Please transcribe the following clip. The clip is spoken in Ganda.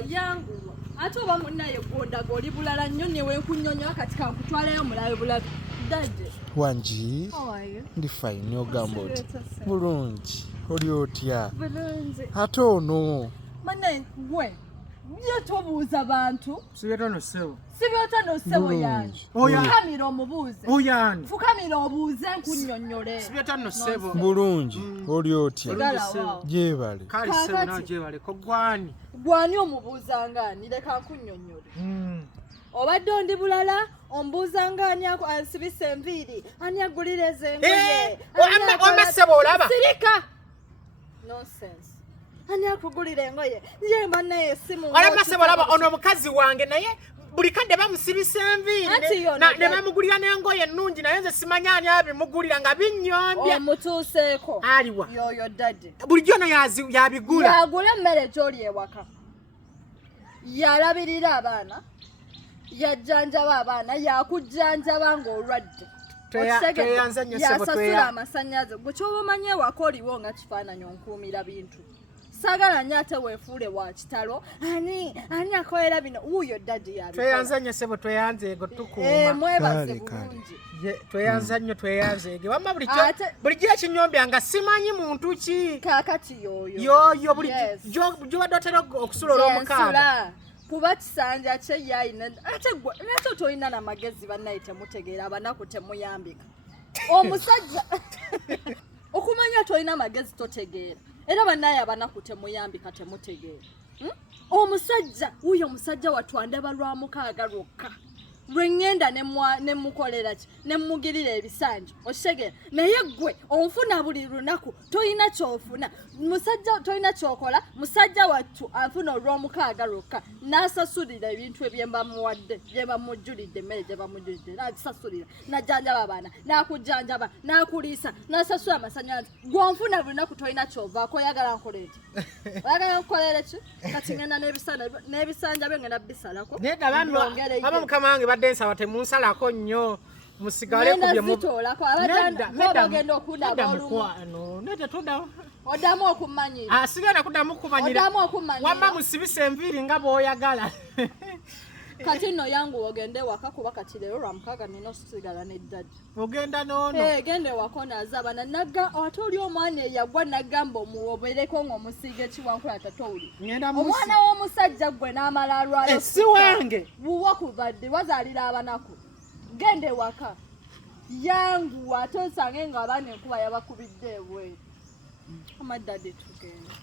yanguwa ate oba munnaye gonda goli bulala nnyo newe nkunyonyo akati kankutwalayo mulabe bulabe dade Wanji ndi fine ogamba oti bulungi oli otya ate ono manne gwe bye tobuuza bantu sibyetono sebo yange fukamira omubuuze fukamira obuuze nkunnyonnyole sibyetono sebo bulungi oli otya gyebale kali sebo na gyebale ko gwani omubuuza ngani leka nkunnyonnyole obadde ondi bulala ombuuza ngani ansibisa enviiri ani agulireza engoye wama sebo olaba sirika nonsense ani akugulira engoye ye bannaye esimu olaba sebo olaba ono omukazi wange naye buli kadde bamusibisa enviiri ne bamugulira n'engoye ennungi naye nze simanya ani abimugulira nga binnyombya omutuuseeko aliwa yoyo dade bulijjo ono yabigula yagula emmere gy'oli ewaka yalabirira abaana yajjanjaba abaana yakujjanjaba ng'olwadde yasasula amasannyalaze gwe kyoba omanye ewaka oliwo nga kifaananyi onkuumira bintu sagala nnyo ate weefuule wa kitalo ani akolera bino wuuyo dadi tweyanza nnyo sebo tweyanze ego tukuuma mwebaze bulungi tweyanza nnyo tweyanze ege wamma bulijjo ekinyombya nga simanyi muntu ki kaakati yoyo gyobadde otera okusula olw'omukaaga kuba kisanja kye yayina ate tolina namagezi bannaye temutegeera abanaku temuyambika omusajja okumanya tolina amagezi totegeera era bannaye abanaku temuyambika temutegeera omusajja wuyo omusajja watwandaba lwa mukaaga lwokka lwengenda nemukolera ki nemugirira ebisanja okitegeera naye gwe onfuna buli lunaku tolina kyofuna musajja tolina kyokola musajja wattu anfuna olw'omukaaga lwokka n'asasulira ebintu ebyemba muwadde byemba mujjulidde emmere gye bamujjulidde n'agisasulira n'ajjanjaba abaana n'akujjanjaba n'akuliisa n'asasula amasannyalaze gw'onfuna buli lunaku tolina kyovaako oyagala nkole eti oyagala nkolere ki kati ngenda n'ebisanja bye ngenda bisalako aba mukama wange badde nsaba temunsalako nnyo musigale oddamu okumanyira sigenda kuddamu kumanyira wamma musibisa enviiri nga bw'oyagala kati nno yangu ogende waka kuba kati leero lwa mukaaga nina osigala neddadi ogenda noono gende wako nazaabana ate oli omwana eyagwa nagamba omuwobereko ng'omusiiga ekiwankula tatowuli omwana w'omusajja gwe n'amala alwala si wange buwa kubadde wazaalira abanaku gende waka yangu ate osange ng'abaana enkuba yabakubidde ebweru amaddadi tugenda